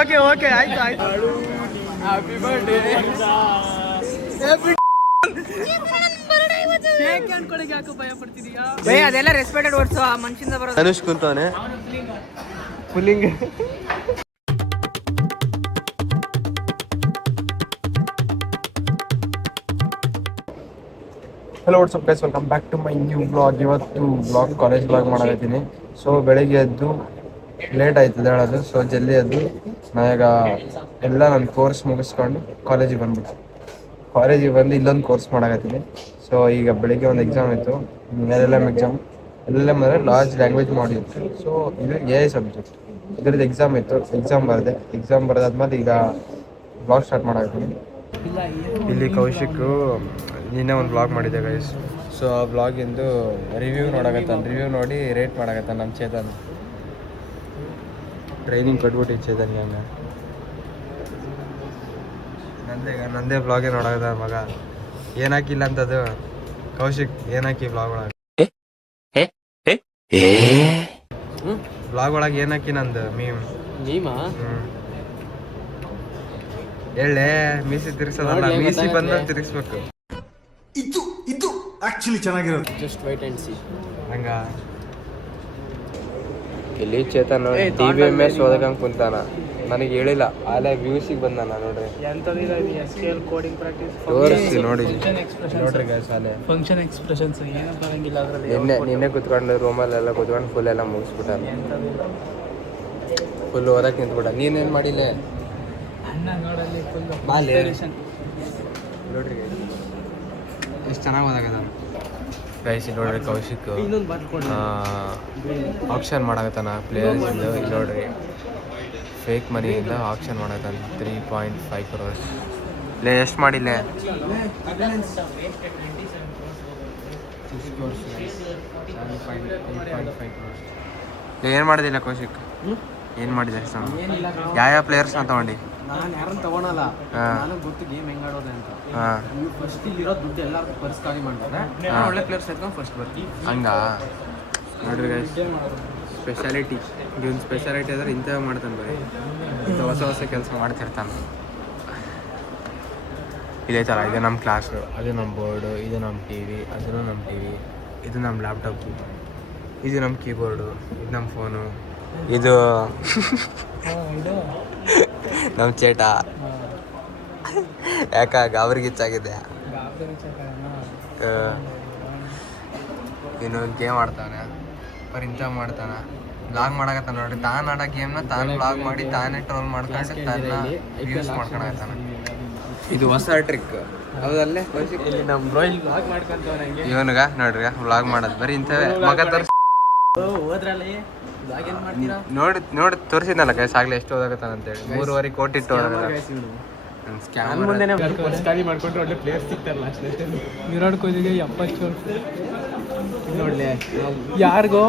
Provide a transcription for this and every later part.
Okay okay ಆಯ್ತು ಆಯ್ತು. Happy birthday. ಯಾಕೋ ಭಯ ಪಡ್ತಿದೀಯಾ? ಅದೆಲ್ಲ ರೆಸ್ಪೆಕ್ಟೆಡ್ ವರ್ಡ್ಸ್ ಆ ಮನುಷ್ಯನಿಂದ ಬರೋದು. ಧನುಷ್ ಕುಂತವನೆ pulling. Hello what's up guys, welcome back to my new blog. ಇವತ್ತು ಕಾಲೇಜ್ ಬ್ಲಾಗ್ ಮಾಡಕತ್ತೀನಿ. ಸೊ ಬೆಳಿಗ್ಗೆ ಎದ್ದು ಲೇಟ್ ಆಯ್ತದೆ ಹೇಳೋದು. ಸೊ ಜಲ್ದಿ ಎದ್ದು ನಾವೀಗ ಎಲ್ಲ ನನ್ನ ಕೋರ್ಸ್ ಮುಗಿಸ್ಕೊಂಡು ಕಾಲೇಜಿಗೆ ಬಂದ್ಬಿಟ್ಟು ಬಂದು ಇಲ್ಲೊಂದು ಕೋರ್ಸ್ ಮಾಡಕತ್ತೀನಿ. ಸೊ ಈಗ ಬೆಳಿಗ್ಗೆ ಒಂದು ಎಕ್ಸಾಮ್ ಇತ್ತು, LLM ಎಕ್ಸಾಮ್. LLM ಅಂದರೆ ಲಾರ್ಜ್ ಲ್ಯಾಂಗ್ವೇಜ್ ಮಾಡ್ಯೂಲ್. ಸೊ ಇದು AI ಸಬ್ಜೆಕ್ಟ್. ಇದ್ರದ್ದು ಎಕ್ಸಾಮ್ ಇತ್ತು, ಎಕ್ಸಾಮ್ ಬರೆದಾದ್ಮೇಲೆ ಈಗ ಬ್ಲಾಗ್ ಸ್ಟಾರ್ಟ್ ಮಾಡಕತ್ತೀನಿ. ಇಲ್ಲಿ ಕೌಶಿಕ್ ನಿನ್ನೆ ಒಂದು ಬ್ಲಾಗ್ ಮಾಡಿದ್ದೆ ಗೈಸ್. ಸೊ ಆ ಬ್ಲಾಗಿಂದು ರಿವ್ಯೂ ರಿವ್ಯೂ ನೋಡಿ ರೇಟ್ ಮಾಡಕತ್ತಾನ ನಮ್ಮ ಚೇತನ್. ಟ್ರೈನಿಂಗ್ ಕೊಟ್ಬಿಟ್ಟು ಚೇತನ್ಗೆ ಹಂಗೆ ನಂದೇ ಬ್ಲಾಗೇ ನೋಡಕತ್ತ ಮಗ. ಏನಾಕಿಲ್ಲ ಅಂತದು ಕೌಶಿಕ್, ಏನಾಕಿ ಬ್ಲಾಗ್ ಒಳಗೆ ಏನಾಕಿ ನಂದು ಮೀಮಾ ಹೇಳೆ. ಮೀಸಿ ತಿರ್ಸೋದಲ್ಲ, ಮೀಸಿ ಬಂದ ತಿರ್ಗಿಸ್ಬೇಕು. ಇದು ಆಕ್ಚುಲಿ ಚೆನ್ನಾಗಿರೋದು. Just white and C. ಹಂಗ ಇಲ್ಲಿ ಚೇತನ್ DBMS ಓದಕಂಗೆ ಕುಂತಾನ. ನನಗೆ ಹೇಳಿಲ್ಲ, ಆಲೆ ವ್ಯೂಸಿಗೆ ಬಂದಾನ ನೋಡ್ರಿ. ತೋರಿಸಿ ನೋಡಿ ನೋಡ್ರಿ ಗೈಸ್. ಆಲೆ ಫಂಕ್ಷನ್ ಎಕ್ಸ್ಪ್ರೆಷನ್ಸ್ ಏನು ಬರಂಗಿಲ್ಲ ಅದರಲ್ಲಿ. ನಿನ್ನೆ ಕುತ್ಕೊಂಡು ರೂಮಲ್ಲೆಲ್ಲ ಕುತ್ಕೊಂಡು ಫುಲ್ ಎಲ್ಲ ಮುಗಿಸ್ಬಿಟ್ಟಾನ. ಫುಲ್ ಓದಕ್ಕೆ ನಿಂತ್ಬಿಟ್ಟ. ನೀನೇನು ಮಾಡಿಲ್ಲ ನೋಡಲ್ಲಿ ಫುಲ್ ನೋಡ್ರಿ ಎಷ್ಟು ಚೆನ್ನಾಗಿ ಓದಾಕದ ಗೈಸ್. ನೋಡ್ರಿ ಕೌಶಿಕ್ ಆಕ್ಷನ್ ಮಾಡಕತ್ತಾನ ಪ್ಲೇಯರ್ಸ್ ಇಂದ. ಇಲ್ಲಿ ನೋಡ್ರಿ ಫೇಕ್ ಮನಿಯಿಂದ ಆಕ್ಷನ್ ಮಾಡಕತ್ತಾನ 3.5 crores. ಎಷ್ಟು ಮಾಡಿಲ್ಲ? ಏನು ಮಾಡಿದಿಲ್ಲ ಕೌಶಿಕ್? ಏನು ಮಾಡಿದೆ? ಯಾವ ಪ್ಲೇಯರ್ಸ್ನ ತಗೊಂಡು? ನಾನು ಯಾರನ್ನು ತಗೊಳಲ್ಲ, ನನಗೆ ಗೊತ್ತು ಗೇಮ್ ಹೆಂಗೆ ಆಡೋದೆ ಅಂತ. ನೀವು ಫಸ್ಟ್ ಇಲ್ಲಿರೋ ದುಡ್ಡು ಎಲ್ಲರಿಗೂ ಪರ್ಸ್ ಖಾಲಿ ಮಾಡ್ತಾರೆ, ಒಳ್ಳೆ ಪ್ಲೇಯರ್ಸ್ ಎತ್ಕೊಂಡು ಫಸ್ಟ್ ಬರ್ತೀವಿ. ಹಂಗ ನೋಡ್ರಿ ಗೈಸ್, ಸ್ಪೆಷಾಲಿಟಿ ಇವನ್ ಸ್ಪೆಷಾಲಿಟಿ ಅಂದ್ರೆ ಇಂಥವು ಮಾಡ್ತಾನೆ. ಬರೀ ಇಂಥ ಹೊಸ ಕೆಲಸ ಮಾಡ್ತಿರ್ತಾನೆ. ಇದೇ ಥರ ಇದು ನಮ್ಮ ಕ್ಲಾಸು, ಅದು ನಮ್ಮ ಬೋರ್ಡು, ಇದು ನಮ್ಮ TV, ಅದು ನಮ್ಮ TV, ಇದು ನಮ್ಮ ಲ್ಯಾಪ್ಟಾಪು, ಇದು ನಮ್ಮ ಕೀಬೋರ್ಡು, ಇದು ನಮ್ಮ ಫೋನು, ಇದು ನಮ್ಮ ಚೇಟ. ಯಾಕ ಗಾಬರಿಗೆ ಹೆಚ್ಚಾಗಿದೆ? ಇನ್ನು ಗೇಮ್ ಆಡ್ತಾನೆ, ಬರೀ ಇಂಥ ಮಾಡ್ತಾನೆ. ಬ್ಲಾಗ್ ಮಾಡಕತ್ತಾನ ನೋಡ್ರಿ. ತಾನು ಆಡೋ ಗೇಮ್ನ ತಾನು ಬ್ಲಾಗ್ ಮಾಡಿ ತಾನೇ ಟ್ರೋಲ್ ಮಾಡ್ಕೊಂಡು ತಾನ ಯೂಸ್ ಮಾಡ್ಕೊಳಕತ್ತಾನ. ಇದು ಹೊಸ ಟ್ರಿಕ್ ಹೌದಲ್ಲೇ ಇಲ್ಲಿ ನಮ್ಮ ಬ್ಲಾಗ್ ಮಾಡ್ಕೊಂತವನ. ಇವನಿಗ ನೋಡ್ರಿ ಬ್ಲಾಗ್ ಮಾಡೋದು ಬರೀ ಇಂಥವೇ ಮಗ ತೋರಿಸಿ ನೋಡಿ ತೋರಿಸಿದ್ನಲ್ಲ ಗೈಸ್ ಆಗ್ಲೇ ಎಷ್ಟು ಓದಾಗತ್ತಾನ ಅಂತೇಳಿ. 3.5 ಕೋಟಿ ಇಟ್ಟು ಮಾಡ್ಕೊಂಡ್ರೆ ಒಳ್ಳೆ ಪ್ಲೇಯರ್ಸ್ ಸಿಗ್ತಾರಲ್ಲ. ವಿರಾಟ್ ಕೊಹ್ಲಿಗೆ 70 ನೋಡ್ಲಿ ಯಾರಿಗೋ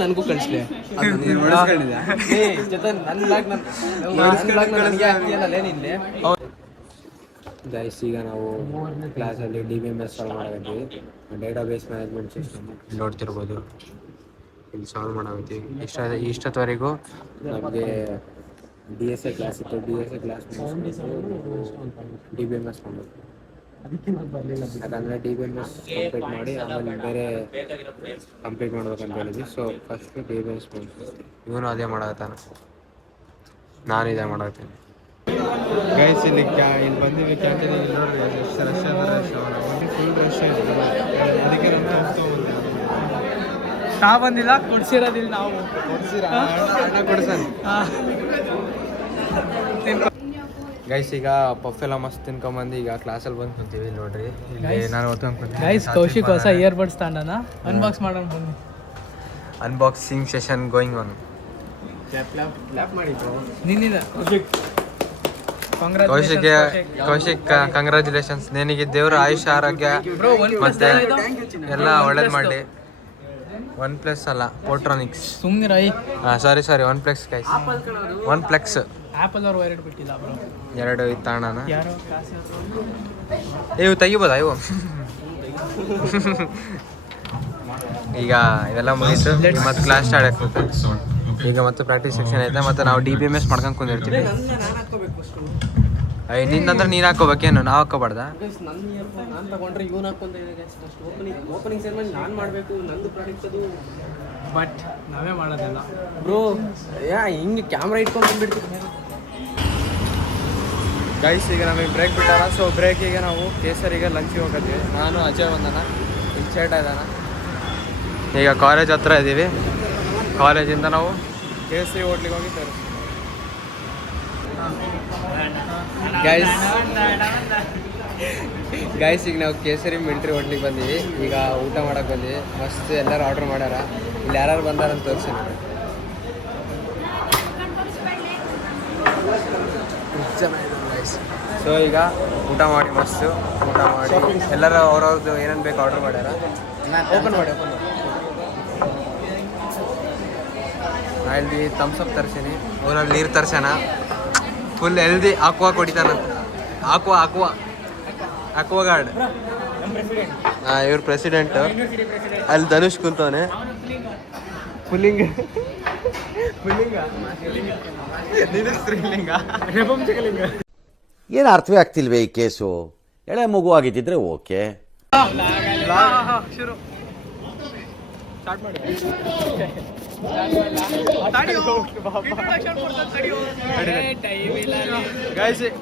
ನನಗೂ ಕಳಿಸ್ಲಿ. ಗೈಸ್ ಈಗ ನಾವು ಕ್ಲಾಸಲ್ಲಿ DBMS ಸಾಲ್ವ್ ಮಾಡಕತ್ತೀವಿ. ಡೇಟಾಬೇಸ್ ಮ್ಯಾನೇಜ್ಮೆಂಟ್ ಸಿಸ್ಟಮ್ ನೋಡ್ತಿರ್ಬೋದು. ಇಲ್ಲಿ ಸಾಲ್ವ್ ಮಾಡಕತ್ತೀವಿ. ಇಷ್ಟೊತ್ತವರೆಗೂ ನಮಗೆ DSA ಕ್ಲಾಸ್ ಇತ್ತು. DSA ಕ್ಲಾಸ್ DBMS ಮಾಡೋದು. ಯಾಕಂದರೆ DBMS ಕಂಪ್ಲೀಟ್ ಮಾಡಿ ಆಮೇಲೆ ಬೇರೆ ಕಂಪ್ಲೀಟ್ ಮಾಡ್ಬೇಕಂತ ಹೇಳಿದ್ವಿ. ಸೊ ಫಸ್ಟ್ DBMS ಮಾಡ್ತೀವಿ. ಇವನು ಅದೇ ಮಾಡಕತ್ತಾನ, ನಾನು ಇದೇ ಮಾಡಕತ್ತೀನಿ. ಗೈಸ್ ಇಲ್ಲಿ ಬಂದಿವಿ ಕ್ಯಾಂಟೀನ್. ಇಲ್ಲಿ ನೋಡ್ರಿ ಎಷ್ಟು ರಶ್ ಅಂದ್ರೆ ಫುಲ್ ರಶ್ ಇದೆ. ಅದಕ್ಕೆ ನಾವು ಬಂದಿಲ್ಲ, ಕೊಡ್ಸಿರೋದಿಲ್ಲ. ನಾವು ಅಣ್ಣ ಕೊಡ್ಸನ್ ಗೈಸ್. ಈಗ ಪಫ್ ಎಲ್ಲ ಮಸ್ತ್ ತಿನ್ಕೊಂಬಂದು ಈಗ ಕ್ಲಾಸಲ್ಲಿ ಬಂದು ಕುಂತೀವಿ. ನೋಡ್ರಿ ಇಲ್ಲಿ ನಾನು ಓದ್ಕೊಂಡ್ಕೊಂತೀನಿ. ಗೈಸ್ ಕೌಶಿಕ್ ಹೊಸ ಇಯರ್ಬಡ್ಸ್ ತಗೊಂಡನ, ಅನ್ಬಾಕ್ಸ್ ಮಾಡೋಣ ಬನ್ನಿ. Unboxing session going on. ನಿನ್ನಿಂದ ಕೌಶಿಕ್ ಕಂಗ್ರ್ಯಾಚುಲೇಷನ್ಸ್. ನಿನಗೆ ದೇವ್ರ ಆಯುಷ್ಯ ಆರೋಗ್ಯ ಮತ್ತೆ ಎಲ್ಲ ಒಳ್ಳೇದು ಮಾಡಿ. OnePlus ಅಲ್ಲ, ಪೋಟ್ರಾನಿಕ್ಸ್. ಸುಮ್ಮನೆ ಸಾರಿ OnePlus ಗೈಸ್. OnePlus ಆ್ಯಪಲ್ ಅವ್ರು ಎರಡು ಬಿಟ್ಟಿಲ್ಲ ಬ್ರೋ. 2 ಇತ್ತು ಅಣ್ಣನ. ಯಾರೋ ಕಾಸು ಇವು ತೆಗಿಬೋದಾ ಇವು? ಈಗ ಇವೆಲ್ಲ ಮುಗೀತು, ಮತ್ತೆ ಕ್ಲಾಸ್ ಸ್ಟಾರ್ಟ್ ಆಗ್ತದೆ. ಈಗ ಮತ್ತೆ ಪ್ರಾಕ್ಟೀಸ್ ಸೆಕ್ಷನ್ ಐತೆ, ಮತ್ತೆ ನಾವು DBMS ಮಾಡ್ಕೊಂಡು ಕುಂದಿರ್ತೀವಿ. ನಿಂದಂದ್ರೆ ನೀನು ಹಾಕೋಬೇಕೇನು, ನಾವು ಹಾಕೋಬಾರ್ದ? ನಾನು ತಗೊಂಡ್ರೆ ಇವನು ಹಾಕೊಂಡೆ ಓಪನಿಂಗ್ ಸೆರೆಮನಿ ನಾನು ಮಾಡಬೇಕು, ನಂದು ಪ್ರಾಡಕ್ಟ್ ಅದು. ಬಟ್ ನಾವೇ ಮಾಡೋದಿಲ್ಲ ಬ್ರೋ. ಹಿಂಗೆ ಕ್ಯಾಮ್ರಾ ಇಟ್ಕೊಂಡು ಬಂದ್ಬಿಡ್ತೀವಿ ಗೈಸ್. ಈಗ ನಮಗೆ ಬ್ರೇಕ್ ಬಿಟ್ಟಾರ. ಸೊ ಬ್ರೇಕಿಗೆ ನಾವು ಕೇಸರಿಗೆ ಲಂಚಿಗೆ ಹೋಗತ್ತೀವಿ. ನಾನು ಅಜಯ್ ಬಂದನ, ಇಲ್ಲಿ ಚೇಟ ಇದ್ದಾನ. ಈಗ ಕಾಲೇಜ್ ಹತ್ರ ಇದ್ದೀವಿ. ಕಾಲೇಜಿಂದ ನಾವು ಕೇಸರಿ ಹೋಟ್ಲಿಗೆ ಹೋಗಿ ತರಿಸ್ತೀವಿ. ಗೈಸ್ ಈಗ ನಾವು ಕೇಸರಿ ಮಿಲ್ಟ್ರಿ ಹೋಟ್ಲಿಗೆ ಬಂದೀವಿ. ಈಗ ಊಟ ಮಾಡಕ್ಕೆ ಬಂದೀವಿ. ಮಸ್ತ್ ಎಲ್ಲರೂ ಆರ್ಡ್ರ್ ಮಾಡ್ಯಾರ. ಇಲ್ಲಿ ಯಾರು ಬಂದಾರಂತ ತೋರಿಸಿ. ಚೆನ್ನಾಗಿದೆ ಗೈಸ್. ಸೊ ಈಗ ಊಟ ಮಾಡಿ ಮಸ್ತು ಊಟ ಮಾಡಿ ಎಲ್ಲರೂ ಅವ್ರವ್ರದ್ದು ಏನೇನು ಬೇಕು ಆರ್ಡ್ರ್ ಮಾಡ್ಯಾರ. ಓಪನ್ ಮಾಡಿ ನಾ ಇಲ್ಲಿ ಥಮ್ಸಪ್ ತರ್ಸೀನಿ. ಊರಲ್ಲಿ ನೀರು ತರ್ಸ್ಯಾನ. ಫುಲ್ ಹೆಲ್ದಿ ಆಕ್ವಾ ಕುಡಿತಾನಂತ. Aquaguard. ಇವ್ರ ಪ್ರೆಸಿಡೆಂಟ್. ಅಲ್ಲಿ ಧನುಷ್ ಕುಂತವನೆ. ಪುಲ್ಲಿಂಗ್ ಏನು ಅರ್ಥವೇ ಆಗ್ತಿಲ್ವೇ ಈ ಕೇಸು? ಎಳೆ ಮಗು ಆಗಿದ್ದಿದ್ರೆ ಓಕೆ.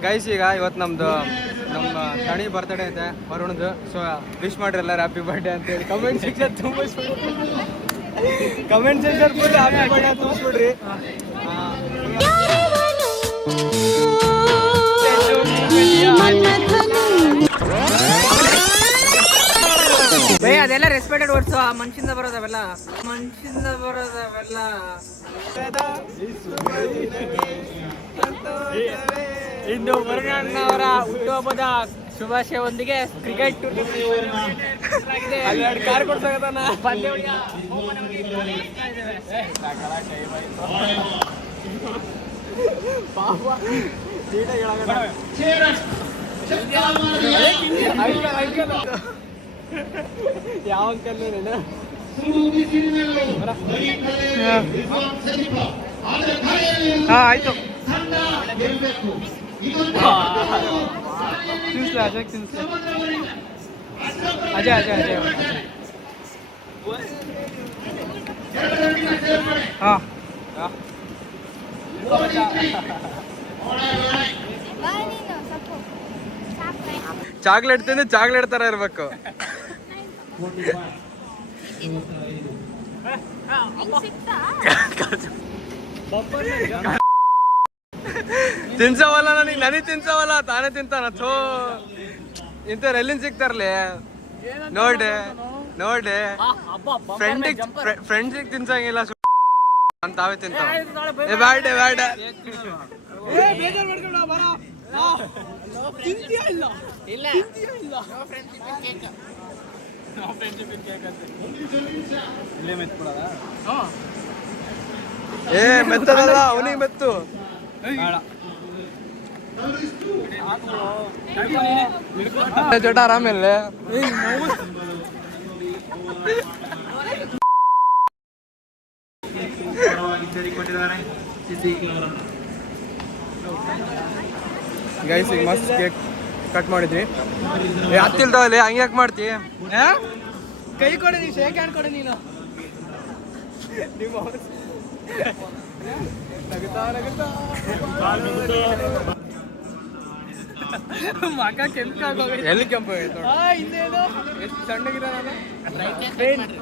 ಗೈಸ್ ಈಗ ಇವತ್ತು ನಮ್ಮ ತಣಿ ಬರ್ತಡೇ ಐತೆ ವರುಣ್ದು. ಸೊ ವಿಶ್ ಮಾಡ್ರಿ ಎಲ್ಲರೂ ಹ್ಯಾಪಿ ಬರ್ಡೇ ಅಂತೇಳಿ ಕಮೆಂಟ್ ಸೆಕ್ಷನ್ ತುಂಬಿಸ್ಬಿಡ್ರಿ. Comment section full happy birthday ಅಂತ ತುಂಬಿಸ್ಬಿಡ್ರಿ. ಅದೆಲ್ಲ ರೆಸ್ಪೆಕ್ಟೆಡ್ ವರ್ಡ್ಸ್. ಮನುಷ್ಯಂದ ಬರೋದವೆಲ್ಲ ಇಂದು ವರುಣಣ್ಣ ಅವರ ಹುಟ್ಟುಹಬ್ಬದ ಶುಭಾಶಯವೊಂದಿಗೆ ಕ್ರಿಕೆಟ್ ಕಾರ್ ಕೊಡ್ಸಾಗತ್ತಾನ. ಯಾವ ಅಂಕಲ್ ಆಯ್ತು. ಅಜಯ್ ಚಾಕ್ಲೇಟ್ ತಿಂದು ಚಾಕ್ಲೇಟ್ ತರ ಇರ್ಬೇಕು. ತಿನ್ಸವಲ್ಲ ನನಗೆ ತಿನ್ಸವಲ್ಲ, ತಾನೇ ತಿಂತಾನ. ಥೋ ಇಂಥವ್ರು ಎಲ್ಲಿಂದ ಸಿಗ್ತಾರಲಿ? ನೋಡೆ ಫ್ರೆಂಡ್ಸಿಗೆ ತಿನ್ಸಂಗಿಲ್ಲ ಅಂತ ತಾವೇ ತಿಂತಾವ. ಬ್ಯಾಡ ಮೆತ್ತದಲ್ಲ ಅವನಿಗೆ ಮೆತ್ತು. ಚೋಟ ಆರಾಮೇಲೆ ಗೈಸ್ ಈಗ ಮಸ್ತ್ ಕೇಕ್ ಕಟ್ ಮಾಡಿದ್ವಿ. ಹತ್ತಿಲ್ದವಲ್ಲಿ ಹಂಗೆ ಯಾಕೆ ಮಾಡ್ತಿ? ಕೈ ಕೊಡೆ, ನೀನು ಶೇಕ್ ಹ್ಯಾಂಡ್ ಕೊಡೆ. ನೀನು ಮಗ ಕೆಂಪಾಗೋಗೈತೆ. ಎಲ್ಲಿ ಕೆಂಪು ಆಗೈತೆ? ಇನ್ನೇನು ಎಷ್ಟು ಸಣ್ಣಗಿದಾನ.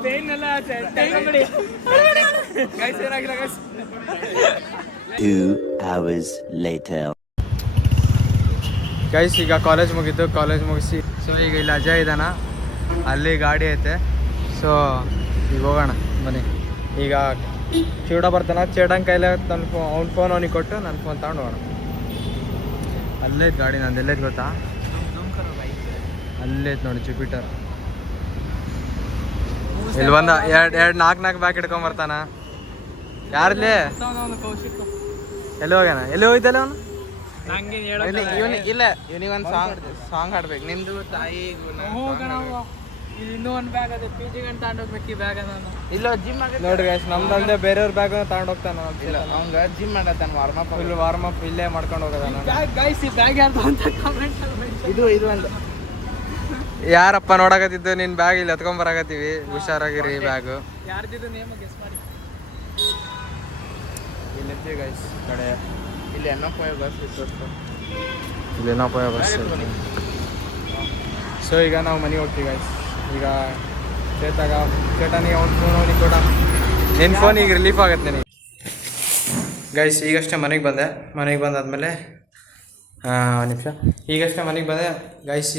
ಪೇನ್ ಎಲ್ಲ ಗೈಸ್ ಏನಾಗಿಲ್ಲ ಗೈಸ್. 2 hours later. ಗೈಸ್ ಈಗ ಕಾಲೇಜ್ ಮುಗಿಸಿ ಸೊ ಈಗ ಇಲ್ಲಿ ಅಜಯ್ ಇದ್ದಾನ, ಅಲ್ಲಿ ಗಾಡಿ ಐತೆ. ಸೊ ಈಗ ಹೋಗೋಣ ಬನ್ನಿ. ಈಗ ಚೂಡ ಬರ್ತಾನ, ಚೇಡಂಗೆ ಕೈಲೇ ಅವ್ನ ಫೋನ್ ಅವನಿಗೆ ಕೊಟ್ಟು ನನ್ನ ಫೋನ್ ತಗೊಂಡು ಹೋಗೋಣ. ಅಲ್ಲೇ ಗಾಡಿ ನಂದು ಎಲ್ಲೈತೆ ಗೊತ್ತಾ? ಅಲ್ಲೈತೆ ನೋಡಿ ಜುಪಿಟರ್. ಇಲ್ಲಿ ಬಂದ ಎರಡು ನಾಲ್ಕು ಬ್ಯಾಗ್ ಹಿಡ್ಕೊಂಬರ್ತಾನ. ಯಾರಲ್ಲಿ ಎಲ್ಲಿ ಹೋಗ್ಯಾನ? ಎಲ್ಲಿ ಹೋಯ್ತಲ್ಲ ಅವನು? ಇಲ್ಲ ಇವನಿಗೊಂದು ಸಾಂಗ್ ಹಾಡ್ಬೇಕು. ನಿಮ್ದು ತಾಯಿ ಇನ್ನೂ ಒಂದು ಬ್ಯಾಗ್ ಅದೇ PG ಗಂಟೆ ತಗೊಂಡೋಗ್ಬೇಕು ಈ ಬ್ಯಾಗ ನಾನು. ಇಲ್ಲ ಜಿಮ್ ಆಗ ನೋಡ್ರಿ ಗೈಸ್, ನಮ್ದಲ್ದೆ ಬೇರೆಯವ್ರ ಬ್ಯಾಗ್ ತಗೊಂಡು ಹೋಗ್ತಾನ. ಅವಂಗ ಜಿಮ್ ಮಾಡತ್ತಾನ, ವಾರ್ಮಪ್ ಇಲ್ಲೇ ಮಾಡ್ಕೊಂಡು ಹೋಗೋದಾನ. ಗೈಸ್ ಈ ಬ್ಯಾಗ್ ಯಾರ್ದು ಅಂತ ಕಾಮೆಂಟ್ ಇದು ಒಂದು ಯಾರಪ್ಪ ನೋಡಕತ್ತಿದ್ದು ನಿನ್ ಬ್ಯಾಗ್ ಇಲ್ಲಿ ಎತ್ಕೊಂಡ್ ಬರಾಕತ್ತೀವಿ. ಹುಷಾರಾಗಿರಿ ಬ್ಯಾಗ್ ಯಾರ್ದಿದ್ದು ನೇಮ ಗೆಸ್ ಮಾಡಿ. ಇಲ್ಲಿ ಗೈಸ್ ಕಡೆ ಇಲ್ಲಿ ಎನ್ನಪೋಯ ಬಸ್ ಇಲ್ಲಿ ಎನ್ನಪೋಯ ಬಸ್. ಸೊ ಈಗ ನಾವು ಮನೆಗೆ ಹೋಗ್ತೀವಿ ಗೈಸ್. ಈಗ ಚೇತನಿಗೆ ಅವ್ನ ಫೋನ್ ಅವನಿಗೆ ಕೊಡ. ನಿನ್ನ ಫೋನ್ ಈಗ ರಿಲೀಫ್ ಆಗತ್ತೆ ನನಗೆ ಗೈಸ್. ಈಗಷ್ಟೇ ಮನೆಗೆ ಬಂದಾದ್ಮೇಲೆ ಒಂದು ನಿಮಿಷ. ಈಗಷ್ಟೇ ಮನೆಗೆ ಬಂದೆ ಗೈಸ್.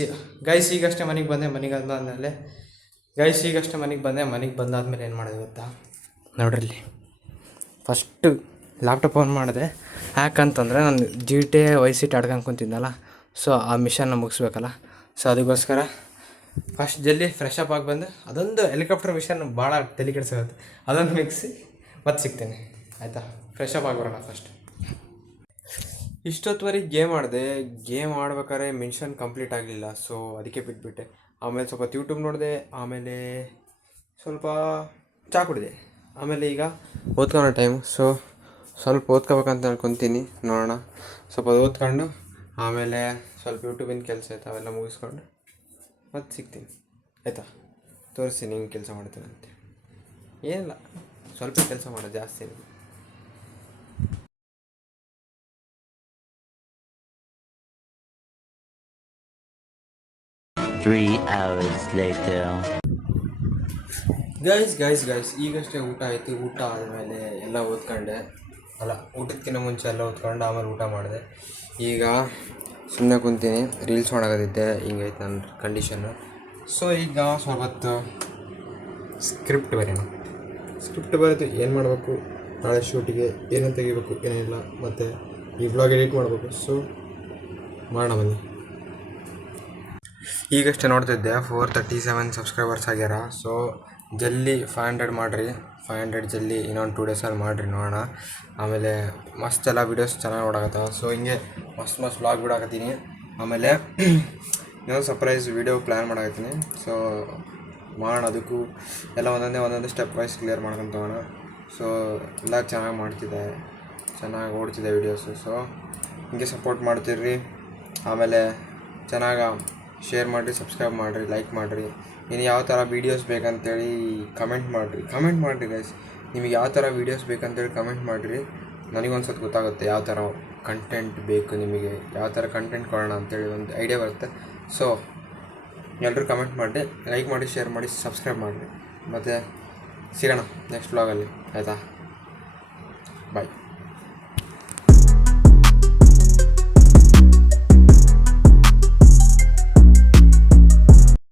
ಈಗಷ್ಟೇ ಮನೆಗೆ ಬಂದಾದ್ಮೇಲೆ ಏನು ಮಾಡಿದೆ ಗೊತ್ತಾ? ನೋಡ್ರಿ, ಫಸ್ಟು ಲ್ಯಾಪ್ಟಾಪ್ ಆನ್ ಮಾಡಿದೆ. ಯಾಕಂತಂದರೆ ನಾನು GTA Vice City ಆಡ್ಕೊಂಡು ಕುಂತಿದ್ದಲ್ಲ, ಸೊ ಆ ಮಿಷನ್ನ ಮುಗಿಸ್ಬೇಕಲ್ಲ. ಸೊ ಅದಕ್ಕೋಸ್ಕರ ಫಸ್ಟ್ ಜಲ್ದಿ ಫ್ರೆಶ್ ಅಪ್ ಆಗಿ ಬಂದು ಅದೊಂದು ಹೆಲಿಕಾಪ್ಟರ್ ಮಿಷನ್ ಭಾಳ ತಲೆ ಕೆಡಿಸೋದು, ಅದೊಂದು ಮುಗಿಸಿ ಮತ್ತೆ ಸಿಗ್ತೇನೆ ಆಯಿತಾ. ಫ್ರೆಶ್ ಅಪ್ ಆಗಿಬರೋಣ ಫಸ್ಟ್. ಇಷ್ಟೊತ್ತುವರೆಗೆ ಗೇಮ್ ಆಡ್ಬೇಕಾದ್ರೆ ಮಿಷನ್ ಕಂಪ್ಲೀಟ್ ಆಗಲಿಲ್ಲ, ಸೊ ಅದಕ್ಕೆ ಬಿಟ್ಬಿಟ್ಟೆ. ಆಮೇಲೆ ಸ್ವಲ್ಪ ಯೂಟ್ಯೂಬ್ ನೋಡಿದೆ, ಆಮೇಲೆ ಸ್ವಲ್ಪ ಚಹಾ ಕುಡಿದೆ, ಆಮೇಲೆ ಈಗ ಓದ್ಕೊಳ್ಳೋ ಟೈಮ್. ಸೊ ಸ್ವಲ್ಪ ಓದ್ಕೋಬೇಕಂತ ಹೇಳ್ಕೊತೀನಿ, ನೋಡೋಣ. ಸ್ವಲ್ಪ ಓದ್ಕೊಂಡು ಆಮೇಲೆ ಸ್ವಲ್ಪ ಯೂಟ್ಯೂಬಿನ ಕೆಲಸ ಆಯ್ತು, ಅವೆಲ್ಲ ಮುಗಿಸ್ಕೊಂಡು ಮತ್ತೆ ಸಿಗ್ತೀನಿ ಆಯಿತಾ. ತೋರಿಸ್ತೀನಿ ಹಿಂಗೆ ಕೆಲಸ ಮಾಡ್ತೀನಿ ಅಂತೇಳಿ. ಏನಿಲ್ಲ, ಸ್ವಲ್ಪ ಕೆಲಸ ಮಾಡೋದು, ಜಾಸ್ತಿ ಏನಿಲ್ಲ. ಗೈಸ್ ಈಗಷ್ಟೇ ಊಟ ಆಯಿತು. ಊಟ ಆದಮೇಲೆ ಎಲ್ಲ ಓದ್ಕೊಂಡೆ, ಅಲ್ಲ ಊಟಕ್ಕಿಂತ ಮುಂಚೆ ಎಲ್ಲ ಓದ್ಕೊಂಡು ಆಮೇಲೆ ಊಟ ಮಾಡಿದೆ. ಈಗ ಸುಮ್ಮನೆ ಕುಂತೀನಿ, ರೀಲ್ಸ್ ಮಾಡೋದಿದ್ದೆ. ಹಿಂಗೈತೆ ನನ್ನ ಕಂಡೀಷನ್ನು. ಸೊ ಈಗ ಸ್ವಲ್ಪ ಹೊತ್ತು ಸ್ಕ್ರಿಪ್ಟ್ ಬರೆದು ಏನು ಮಾಡಬೇಕು, ನಾಳೆ ಶೂಟಿಗೆ ಏನೇನು ತೆಗಿಬೇಕು ಏನಿಲ್ಲ, ಮತ್ತು ಈ ಬ್ಲಾಗ್ ಎಡಿಟ್ ಮಾಡಬೇಕು. ಸೊ ಮಾಡೋಣ ಬನ್ನಿ. ಈಗಷ್ಟೇ ನೋಡ್ತಿದ್ದೆ 437 ಸಬ್ಸ್ಕ್ರೈಬರ್ಸ್ ಆಗ್ಯಾರ. ಸೊ ಜಲ್ದಿ 500 ಮಾಡಿರಿ, 500 ಜಲ್ದಿ ಇನ್ನೊಂದು 2 ಡೇಸಲ್ಲಿ ಮಾಡಿರಿ, ನೋಡೋಣ. ಆಮೇಲೆ ಮಸ್ತ್ ಎಲ್ಲ ವೀಡಿಯೋಸ್ ಚೆನ್ನಾಗಿ ನೋಡಕತ್ತಾವ. ಸೊ ಹಿಂಗೆ ಮಸ್ತ್ ವ್ಲಾಗ್ ಬಿಡಾಕತ್ತೀನಿ. ಆಮೇಲೆ ಇನ್ನೊಂದು ಸರ್ಪ್ರೈಸ್ ವೀಡಿಯೋ ಪ್ಲ್ಯಾನ್ ಮಾಡಾಕತ್ತೀನಿ. ಸೊ ಮಾಡೋಣ, ಅದಕ್ಕೂ ಎಲ್ಲ ಒಂದೊಂದೇ ಸ್ಟೆಪ್ ವೈಸ್ ಕ್ಲಿಯರ್ ಮಾಡ್ಕೊಂಡು ಹೋಗೋಣ. ಸೊ ಎಲ್ಲ ಚೆನ್ನಾಗಿ ಮಾಡ್ತಿದ್ದೆ, ಚೆನ್ನಾಗಿ ಓಡ್ತಿದ್ದೆ ವೀಡಿಯೋಸು. ಸೊ ಹಿಂಗೆ ಸಪೋರ್ಟ್ ಮಾಡ್ತಿರ್ರಿ. ಆಮೇಲೆ ಚೆನ್ನಾಗಿ ಶೇರ್ ಮಾಡಿರಿ, ಸಬ್ಸ್ಕ್ರೈಬ್ ಮಾಡಿರಿ, ಲೈಕ್ ಮಾಡಿರಿ. ಇನ್ನು ಯಾವ ಥರ ವೀಡಿಯೋಸ್ ಬೇಕಂತೇಳಿ ಕಮೆಂಟ್ ಮಾಡಿರಿ ಗೈಸ್. ನಿಮಗೆ ಯಾವ ಥರ ವೀಡಿಯೋಸ್ ಬೇಕಂತೇಳಿ ಕಮೆಂಟ್ ಮಾಡಿರಿ. ನನಗೊಂದು ಸ್ವಲ್ಪ ಗೊತ್ತಾಗುತ್ತೆ ಯಾವ ಥರ ಕಂಟೆಂಟ್ ಬೇಕು, ನಿಮಗೆ ಯಾವ ಥರ ಕಂಟೆಂಟ್ ಕೊಡೋಣ ಅಂತೇಳಿ ಒಂದು ಐಡಿಯಾ ಬರುತ್ತೆ. ಸೊ ಎಲ್ಲರೂ ಕಮೆಂಟ್ ಮಾಡಿ, ಲೈಕ್ ಮಾಡಿ, ಶೇರ್ ಮಾಡಿ, ಸಬ್ಸ್ಕ್ರೈಬ್ ಮಾಡಿರಿ. ಮತ್ತು ಸಿಗೋಣ ನೆಕ್ಸ್ಟ್ ವ್ಲಾಗಲ್ಲಿ ಆಯಿತಾ. ಬಾಯ್.